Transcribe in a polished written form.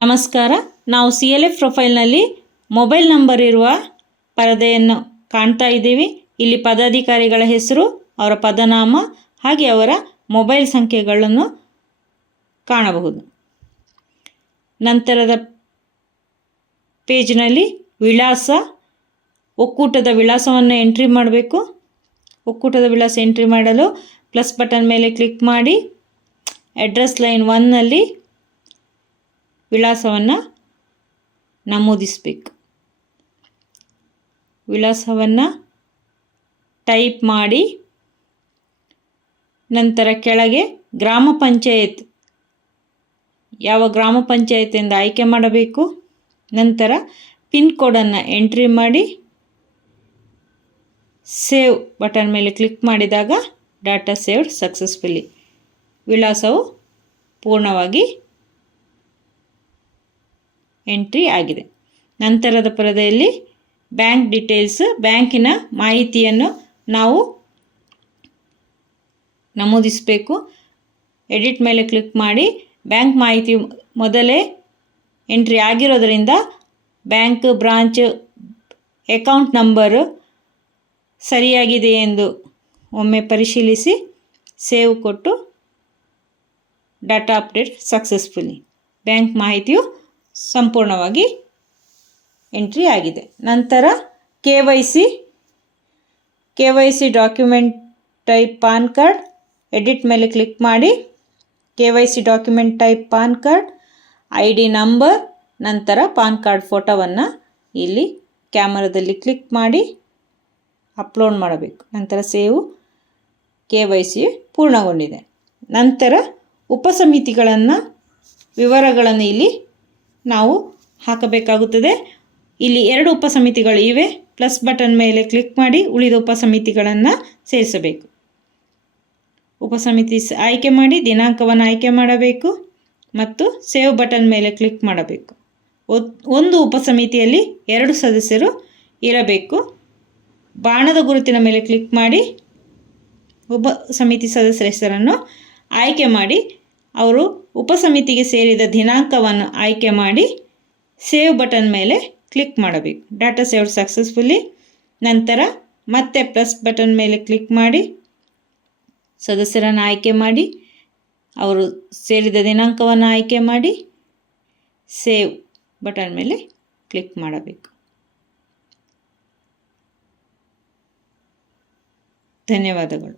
ನಮಸ್ಕಾರ. ನಾವು CLF ಪ್ರೊಫೈಲ್ನಲ್ಲಿ mobile number ಇರುವ ಪರದೆಯನ್ನು ಕಾಣ್ತಾ ಇದ್ದೀವಿ. ಇಲ್ಲಿ ಪದಾಧಿಕಾರಿಗಳ ಹೆಸರು, ಅವರ ಪದನಾಮ ಹಾಗೆ ಅವರ ಮೊಬೈಲ್ ಸಂಖ್ಯೆಗಳನ್ನು ಕಾಣಬಹುದು. ನಂತರದ ಪೇಜ್ನಲ್ಲಿ ವಿಳಾಸ, ಒಕ್ಕೂಟದ ವಿಳಾಸವನ್ನು ಎಂಟ್ರಿ ಮಾಡಬೇಕು. ಒಕ್ಕೂಟದ ವಿಳಾಸ ಎಂಟ್ರಿ ಮಾಡಲು ಪ್ಲಸ್ ಬಟನ್ ಮೇಲೆ ಕ್ಲಿಕ್ ಮಾಡಿ ಅಡ್ರೆಸ್ ಲೈನ್ 1ನಲ್ಲಿ ವಿಳಾಸವನ್ನು ನಮೂದಿಸಬೇಕು. ವಿಳಾಸವನ್ನು ಟೈಪ್ ಮಾಡಿ ನಂತರ ಕೆಳಗೆ ಗ್ರಾಮ ಪಂಚಾಯತ್, ಯಾವ ಗ್ರಾಮ ಪಂಚಾಯತ್ ಎಂದು ಆಯ್ಕೆ ಮಾಡಬೇಕು. ನಂತರ ಪಿನ್ ಕೋಡನ್ನು ಎಂಟ್ರಿ ಮಾಡಿ ಸೇವ್ ಬಟನ್ ಮೇಲೆ ಕ್ಲಿಕ್ ಮಾಡಿದಾಗ ಡಾಟಾ ಸೇವ್ಡ್ ಸಕ್ಸಸ್ಫುಲಿ. ವಿಳಾಸವು ಪೂರ್ಣವಾಗಿ ಎಂಟ್ರಿ ಆಗಿದೆ. ನಂತರದ ಪರದೆಯಲ್ಲಿ ಬ್ಯಾಂಕ್ ಡೀಟೇಲ್ಸ್, ಬ್ಯಾಂಕಿನ ಮಾಹಿತಿಯನ್ನು ನಾವು ನಮೂದಿಸಬೇಕು. ಎಡಿಟ್ ಮೇಲೆ ಕ್ಲಿಕ್ ಮಾಡಿ ಬ್ಯಾಂಕ್ ಮಾಹಿತಿ ಮೊದಲೇ ಎಂಟ್ರಿ ಆಗಿರೋದರಿಂದ ಬ್ಯಾಂಕ್ ಬ್ರಾಂಚ್ ಅಕೌಂಟ್ ನಂಬರು ಸರಿಯಾಗಿದೆ ಎಂದು ಒಮ್ಮೆ ಪರಿಶೀಲಿಸಿ ಸೇವ್ ಕೊಟ್ಟು ಡಾಟಾ ಅಪ್ಡೇಟ್ ಸಕ್ಸಸ್ಫುಲಿ. ಬ್ಯಾಂಕ್ ಮಾಹಿತಿಯು ಸಂಪೂರ್ಣವಾಗಿ ಎಂಟ್ರಿ ಆಗಿದೆ. ನಂತರ KYC document type PAN card, edit ಮೇಲೆ ಕ್ಲಿಕ್ ಮಾಡಿ KYC document type PAN card, ID number, ನಂತರ ಪಾನ್ ಕಾರ್ಡ್ ಫೋಟೋವನ್ನು ಇಲ್ಲಿ ಕ್ಯಾಮರಾದಲ್ಲಿ ಕ್ಲಿಕ್ ಮಾಡಿ ಅಪ್ಲೋಡ್ ಮಾಡಬೇಕು. ನಂತರ ಸೇವ್. KYC ಪೂರ್ಣಗೊಂಡಿದೆ. ನಂತರ ಉಪಸಮಿತಿಗಳನ್ನು ವಿವರಗಳನ್ನು ಇಲ್ಲಿ ನಾವು ಹಾಕಬೇಕಾಗುತ್ತದೆ. ಇಲ್ಲಿ 2 ಉಪಸಮಿತಿಗಳು ಇವೆ. ಪ್ಲಸ್ ಬಟನ್ ಮೇಲೆ ಕ್ಲಿಕ್ ಮಾಡಿ ಉಳಿದ ಉಪಸಮಿತಿಗಳನ್ನು ಸೇರಿಸಬೇಕು. ಉಪಸಮಿತಿ ಆಯ್ಕೆ ಮಾಡಿ ದಿನಾಂಕವನ್ನು ಆಯ್ಕೆ ಮಾಡಬೇಕು ಮತ್ತು ಸೇವ್ ಬಟನ್ ಮೇಲೆ ಕ್ಲಿಕ್ ಮಾಡಬೇಕು. ಒಂದು ಉಪಸಮಿತಿಯಲ್ಲಿ 2 ಸದಸ್ಯರು ಇರಬೇಕು. ಬಾಣದ ಗುರುತಿನ ಮೇಲೆ ಕ್ಲಿಕ್ ಮಾಡಿ ಉಪಸಮಿತಿ ಸದಸ್ಯರ ಹೆಸರನ್ನು ಆಯ್ಕೆ ಮಾಡಿ ಅವರು ಉಪಸಮಿತಿಗೆ ಸೇರಿದ ದಿನಾಂಕವನ್ನು ಆಯ್ಕೆ ಮಾಡಿ ಸೇವ್ ಬಟನ್ ಮೇಲೆ ಕ್ಲಿಕ್ ಮಾಡಬೇಕು. Data saved successfully. ನಂತರ ಮತ್ತೆ ಪ್ಲಸ್ ಬಟನ್ ಮೇಲೆ ಕ್ಲಿಕ್ ಮಾಡಿ ಸದಸ್ಯರನ್ನು ಆಯ್ಕೆ ಮಾಡಿ ಅವರು ಸೇರಿದ ದಿನಾಂಕವನ್ನು ಆಯ್ಕೆ ಮಾಡಿ ಸೇವ್ ಬಟನ್ ಮೇಲೆ ಕ್ಲಿಕ್ ಮಾಡಬೇಕು. ಧನ್ಯವಾದಗಳು.